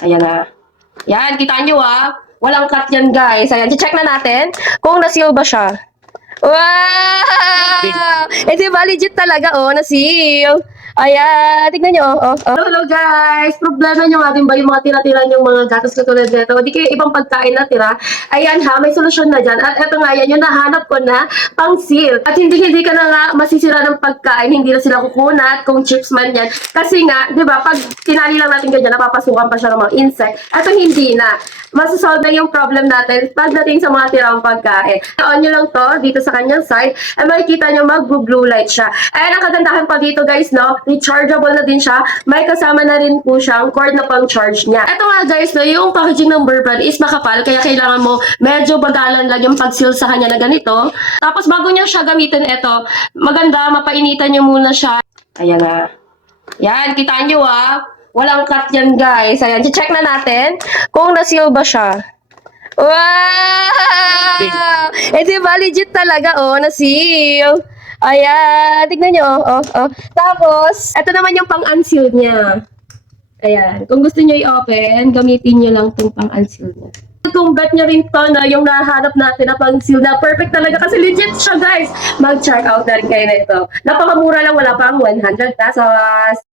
Ayan na. Yan, kita nyo Walang cut yan, guys. Ayan, check na natin kung na-seal ba siya. Wow! Eh, di ba, legit talaga, na-seal. Ayan, tignan nyo, Hello, guys! Problema nyo nga din ba yung mga tira-tira yung mga gatas katulad nito? Di kayo ibang pagkain na tira. Ayan may solusyon na dyan. At eto nga yan, yung nahanap ko na pang-seal. At hindi ka na nga masisira ng pagkain, hindi na sila kukunat kung chips man yan. Kasi nga, di ba, pag tinali lang natin ganyan, napapasukan pa siya ng mga insect. Eto hindi na. Masasolve na yung problem natin pagdating sa mga tirang pagkain. On nyo lang to, dito sa kanyang side, ay makikita nyo mag-blue light siya. Ayan, ang kagandahan pa dito guys, no? Rechargeable na din siya. May kasama na rin po siyang cord na pang-charge niya. Ito nga guys, no, yung packaging ng Burr Brand is makapal, kaya kailangan mo medyo bagalan lang yung pag-seal sa kanya na ganito. Tapos bago niya siya gamitin ito, maganda, mapainitan nyo muna siya. Ayan na. Yan, kita nyo Walang cut yan, guys. Ayan, check na natin kung na-seal ba siya. Wow! Eh, di ba, legit talaga, na-seal. Ayan, tignan nyo, Tapos, ito naman yung pang-unseal niya. Ayan, kung gusto nyo i-open, gamitin nyo lang itong pang-unseal niya. Kung bet nyo rin to na yung nahanap natin na pang-seal na perfect talaga kasi legit siya, guys. Mag-check out na rin kayo na ito. Napakamura lang, wala pang 100 pesos.